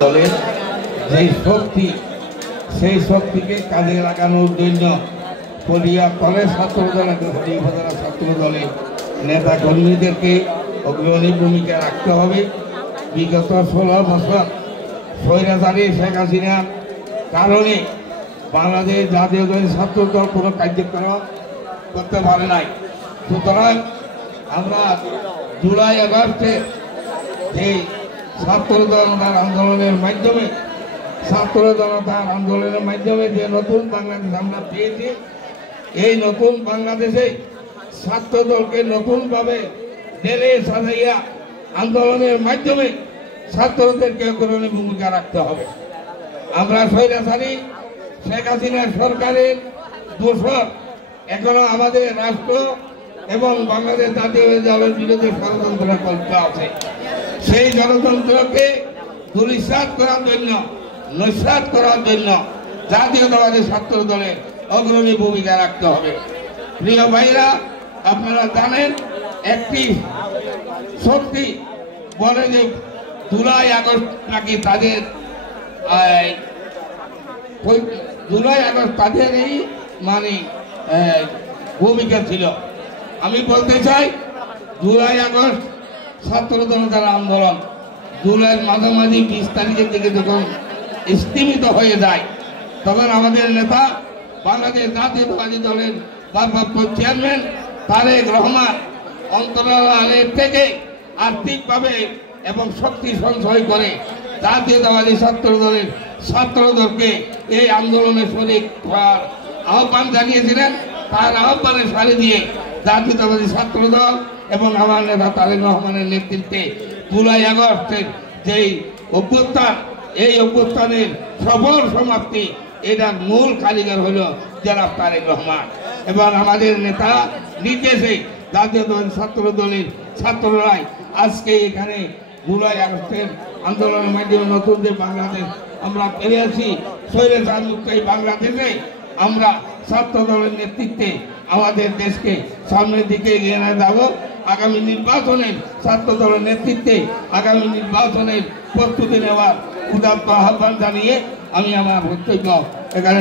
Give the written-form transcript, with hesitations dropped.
দলের যে শক্তি সেই শক্তিকে কাজে লাগানোর জন্য কলিয়া কলেজ ছাত্র দলের উপজেলা ছাত্র দলের নেতা কর্মীদেরকে অগ্রণী ভূমিকা রাখতে হবে। বিগত 16 বছর স্বৈরাচারী শেখ হাসিনার কারণে বাংলাদেশ জাতীয় ছাত্র দল কোনো কার্যক্রম করতে পারে নাই। সুতরাং আমরা জুলাই আগস্টে যে ছাত্র জনতার আন্দোলনের মাধ্যমে যে নতুন বাংলাদেশ আমরা পেয়েছি, এই নতুন বাংলাদেশে ছাত্র দলকে নতুনভাবে ঢেলে সাজাইয়া আন্দোলনের মাধ্যমে ছাত্রদেরকে অগ্রণী ভূমিকা রাখতে হবে। আমরা স্বৈরাচারী শেখ হাসিনা সরকারের দোষর এখনো আমাদের রাষ্ট্র এবং বাংলাদেশ জাতীয় দলের বিরুদ্ধে ষড়যন্ত্র করতে আছে। সেই ষড়যন্ত্রকে দুলিশাত করার জন্য, নস্যাৎ করার জন্য জাতীয়তাবাদী ছাত্র দলের অগ্রণী ভূমিকা রাখতে হবে। প্রিয় ভাইরা, আপনারা জানেন একটি শক্তি বলে যে জুলাই আগস্ট নাকি তাদের এই মানে ভূমিকা ছিল। আমি বলতে চাই জুলাই আগস্ট ছাত্র জনতার আন্দোলন জুলাইয়ের মাঝামাঝি 20 তারিখের দিকে যখন স্থিমিত হয়ে যায়, তখন আমাদের নেতা বাংলাদেশ জাতীয়তাবাদী দলের ভারপ্রাপ্ত চেয়ারম্যান তারেক রহমান অন্তরালের থেকে আর্থিকভাবে এবং শক্তি সঞ্চয় করে জাতীয়তাবাদী ছাত্র দলের ছাত্রদেরকে এই আন্দোলনে শরিক হওয়ার আহ্বান জানিয়েছিলেন। তার আহ্বানে সাড়া দিয়ে জাতীয়তাবাদী ছাত্র দল এবং আমার নেতা তারেক রহমানের নেতৃত্বে জুলাই আগস্টের যেই অভ্যুত্থান, এই অভ্যুত্থানের সফল সমাপ্তি, এটার মূল কারিগর হল জনাব তারেক রহমান এবং আমাদের নেতা নির্দেশে জাতীয়তাবাদী ছাত্র দলের ছাত্ররাই আজকে এখানে জুলাই আগস্টের আন্দোলনের মাধ্যমে নতুন যে বাংলাদেশ আমরা পেরে আছি, স্বৈরাচার মুক্ত এই বাংলাদেশে আমরা ছাত্র দলের নেতৃত্বে আমাদের দেশকে সামনের দিকে এগিয়ে নিয়ে যাব। আগামী নির্বাচনের ছাত্র দলের নেতৃত্বে আগামী নির্বাচনের প্রস্তুতি নেওয়ার উদাত্ত আহ্বান জানিয়ে আমি আমার বক্তব্য এখানে